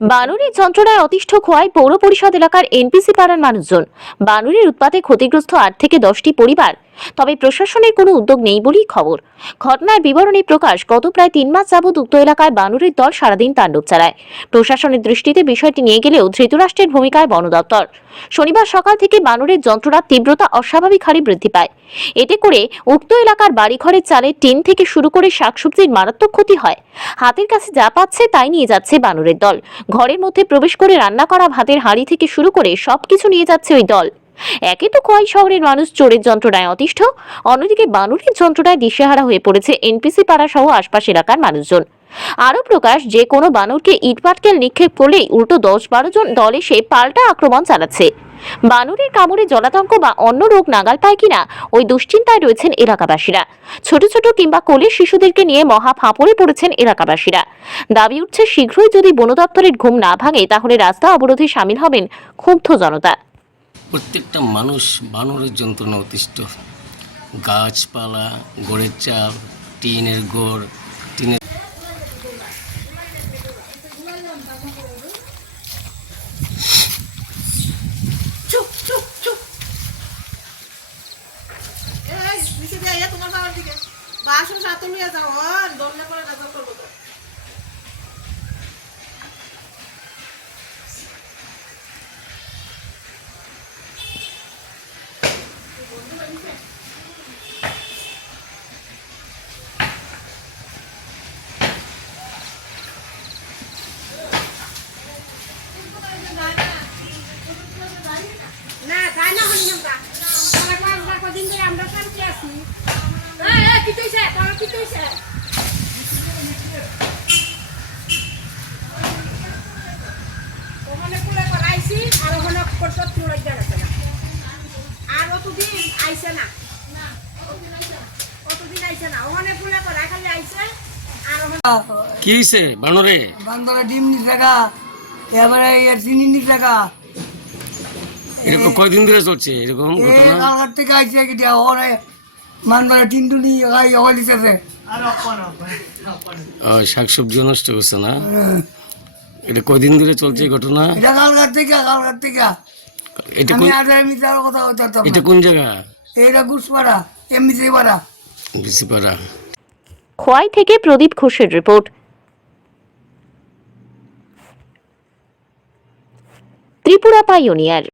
বানুরের যন্ত্রণায় অতিষ্ঠ খোয়ায় পৌর পরিষদ এলাকার এনপিসি পাড়ার মানুষজন। বানুরের উৎপাতে ক্ষতিগ্রস্ত আট থেকে দশটি পরিবার। তবে প্রশাসনের কোনো উদ্যোগ নেই বলেই খবর। ঘটনার বিবরণী প্রকাশ গত প্রায় তিন মাস যাবৎ উক্ত এলাকায় বানুরের দল সারাদিন তাণ্ডব চালায়। প্রশাসনের দৃষ্টিতে বিষয়টি নিয়ে গেলেও ধৃতরাষ্ট্রের ভূমিকায় বন দপ্তর। শনিবার সকাল থেকে বানুরের যন্ত্রণার তীব্রতা অস্বাভাবিক হারে বৃদ্ধি পায়। এতে করে উক্ত এলাকার বাড়িঘরের চালের টিন থেকে শুরু করে শাকসবজির মারাত্মক ক্ষতি হয়। হাতের কাছে যা পাচ্ছে তাই নিয়ে যাচ্ছে বানরের দল। ঘরের মধ্যে প্রবেশ করে রান্না করা ভাতের হাঁড়ি থেকে শুরু করে সবকিছু নিয়ে যাচ্ছে ওই দল। একে তো কয় শহরের মানুষ চোরের যন্ত্রণায় অতিষ্ঠ, অন্যদিকে বানরের যন্ত্রণায় দিশেহারা হয়ে পড়েছে এনপিসি পাড়া সহ আশপাশ এলাকার মানুষজন। আরও প্রকাশ, যে কোনো বানরকে ইটপাটকেল নিক্ষেপ করলেই উল্টো দশ বারো জন দল এসে পাল্টা আক্রমণ চালাচ্ছে। বানরের কামড়ে জলাতঙ্ক বা অন্য রোগ নাগাল পায় কিনা, ওই দুশ্চিন্তায় রয়েছেন এলাকাবাসীরা। ছোট ছোট কিংবা কোলের শিশুদেরকে নিয়ে মহা ফাঁপড়ে পড়েছেন এলাকাবাসীরা। দাবি উঠছে, শীঘ্রই যদি বন দপ্তরের ঘুম না ভাঙে, তাহলে রাস্তা অবরোধে সামিল হবেন ক্ষুব্ধ জনতা। প্রত্যেকটা মানুষ বানরের যন্ত্রণা অতিষ্ঠ। গাছপালা, গোড়ের চাল, টিনের গোড় টিনের চুপ চুপ চুপ এই নিচে দিয়ে তোমার বাবার দিকে। বাসন সাথে যাও। হন করে না যত করব। না, তাই না হইনি আমরা আমরা ধরে আমরা আছি। কি তুইছে তোর কি তুইছে ওখানে কুলে করাইছি আর ওখানে করতে তুলে গেছে না। আর অতদিন আইছে না। অতদিন আইছে না। ওখানে কুলে করাই খালি আইছে আর কি হয়েছে বানরে? বান্দরে ডিম নি টাকা এবারে এর চিনি নি টাকা এরকম কয়দিন ধরে চলছে এরকম কালকার থেকে আইছে কি দিয়া ওরে মানবারে তিন টুনি গাই ওই দিতেছে ও, শাকসবজি নষ্ট করছে না? এটা কয়দিন ধরে চলছে এই ঘটনা? এটা কালকার থেকে কালকার থেকে। এটা কোন কথা বলতাম এটা কোন জায়গা? গুসপাড়া পাড়া। খোয়াই থেকে প্রদীপ ঘোষের রিপোর্ট। ত্রিপুরা পাইওনিয়ার।